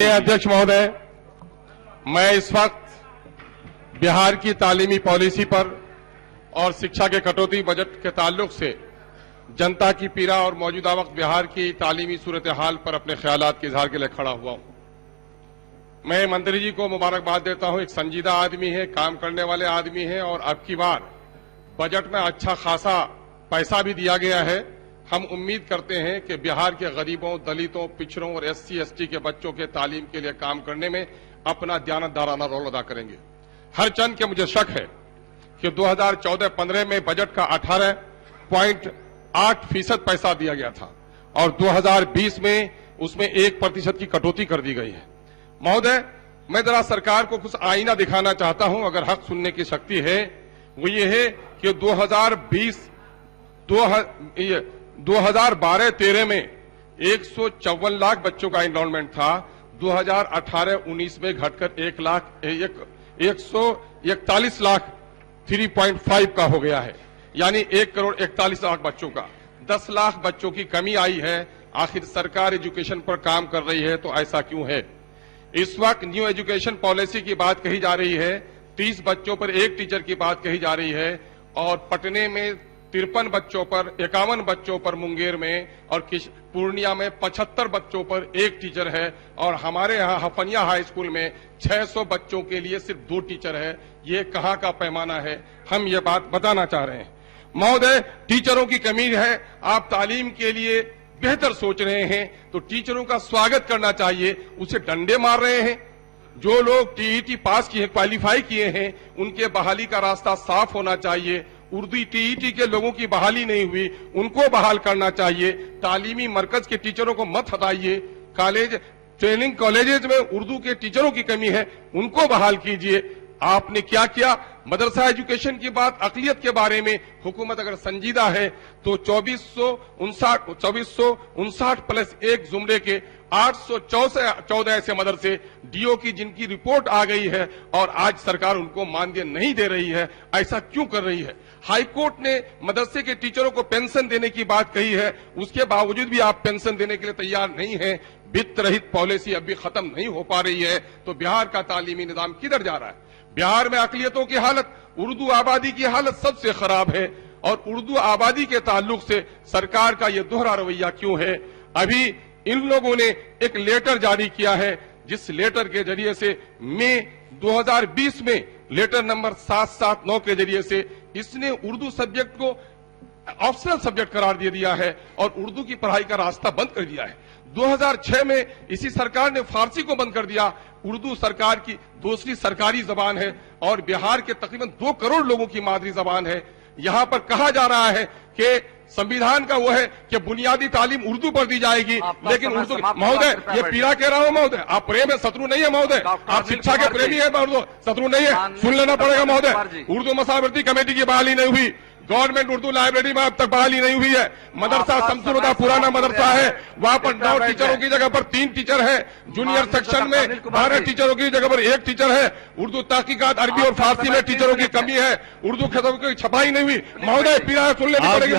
अध्यक्ष महोदय, मैं इस वक्त बिहार की तालीमी पॉलिसी पर और शिक्षा के कटौती बजट के ताल्लुक से जनता की पीड़ा और मौजूदा वक्त बिहार की तालीमी सूरत हाल पर अपने ख्यालात के इजहार के लिए खड़ा हुआ हूं। मैं मंत्री जी को मुबारकबाद देता हूं। एक संजीदा आदमी है, काम करने वाले आदमी है और अब की बार बजट में अच्छा खासा पैसा भी दिया गया है। हम उम्मीद करते हैं कि बिहार के गरीबों, दलितों, पिछड़ों और SC, ST के बच्चों के तालीम के लिए काम करने में अपना दयानतदाराना रोल अदा करेंगे। हर चंद के मुझे शक है कि 2014-15 में बजट का 18.8% पैसा दिया गया था और 2020 में उसमें 1% की कटौती कर दी गई है। महोदय, मैं जरा सरकार को कुछ आईना दिखाना चाहता हूं, अगर हक सुनने की शक्ति है। वो ये है कि 2012-13 में 154 लाख बच्चों का एनरोलमेंट था। 2018-19 में घटकर 141 लाख 3.5 का हो गया है, यानी 1,41,00,000 बच्चों का 10 लाख बच्चों की कमी आई है। आखिर सरकार एजुकेशन पर काम कर रही है तो ऐसा क्यों है? इस वक्त न्यू एजुकेशन पॉलिसी की बात कही जा रही है, 30 बच्चों पर एक टीचर की बात कही जा रही है और पटने में 53 बच्चों पर, 51 बच्चों पर मुंगेर में और पूर्णिया में 75 बच्चों पर एक टीचर है और हमारे यहाँ हफनिया हाई स्कूल में 600 बच्चों के लिए सिर्फ 2 टीचर है। ये कहाँ का पैमाना है? हम ये बात बताना चाह रहे हैं। महोदय, टीचरों की कमी है। आप तालीम के लिए बेहतर सोच रहे हैं तो टीचरों का स्वागत करना चाहिए, उसे डंडे मार रहे हैं। जो लोग TET पास किए, क्वालिफाई किए हैं, उनके बहाली का रास्ता साफ होना चाहिए। उर्दू TET के लोगों की बहाली नहीं हुई, उनको बहाल करना चाहिए। तालीमी मरकज के टीचरों को मत हटाइए। कॉलेज, ट्रेनिंग कॉलेजेस में उर्दू के टीचरों की कमी है, उनको बहाल कीजिए। आपने क्या किया? मदरसा एजुकेशन की बात, अकलियत के बारे में हुकूमत अगर संजीदा है तो 2459 प्लस 1 जुमरे के 814 ऐसे मदरसे DO की जिनकी रिपोर्ट आ गई है और आज सरकार उनको मानदेय नहीं दे रही है। ऐसा क्यों कर रही है? हाईकोर्ट ने मदरसे के टीचरों को पेंशन देने की बात कही है, उसके बावजूद भी आप पेंशन देने के लिए तैयार नहीं है। वित्त रहित पॉलिसी अभी खत्म नहीं हो पा रही है तो बिहार का तालीमी निजाम किधर जा रहा है? बिहार में अकलियतों की हालत, उर्दू आबादी की हालत सबसे खराब है और उर्दू आबादी के ताल्लुक से सरकार का यह दोहरा रवैया क्यों है? अभी इन लोगों ने एक लेटर जारी किया है, जिस लेटर के जरिए से मई 2020 में लेटर नंबर 779 के जरिए से इसने उर्दू सब्जेक्ट को ऑप्शनल सब्जेक्ट करार दे दिया है और उर्दू की पढ़ाई का रास्ता बंद कर दिया है। 2006 में इसी सरकार ने फारसी को बंद कर दिया। उर्दू सरकार की दूसरी सरकारी जबान है और बिहार के तकरीबन 2 करोड़ लोगों की मादरी जबान है। यहां पर कहा जा रहा है कि संविधान का वो है कि बुनियादी तालीम उर्दू पर दी जाएगी, लेकिन उर्दू, महोदय ये पीड़ा कह रहा हूं महोदय, आप प्रेम है, शत्रु नहीं है महोदय, आप शिक्षा के प्रेमी है महोदय, शत्रु नहीं है, सुन लेना पड़ेगा महोदय। उर्दू मसावरती कमेटी की बहाली नहीं हुई, गवर्नमेंट उर्दू लाइब्रेरी में अब तक बहाली नहीं हुई है। मदरसा शमसुल पुराना मदरसा है, वहां पर 9 टीचरों की जगह पर 3 टीचर है। जूनियर सेक्शन में 12 टीचरों की जगह पर 1 टीचर है। उर्दू तहकीकात, अरबी और फारसी में टीचरों की कमी है। उर्दू खिताबों की छपाई नहीं हुई। महोदय पीड़ा सुन लेनी पड़ेगी।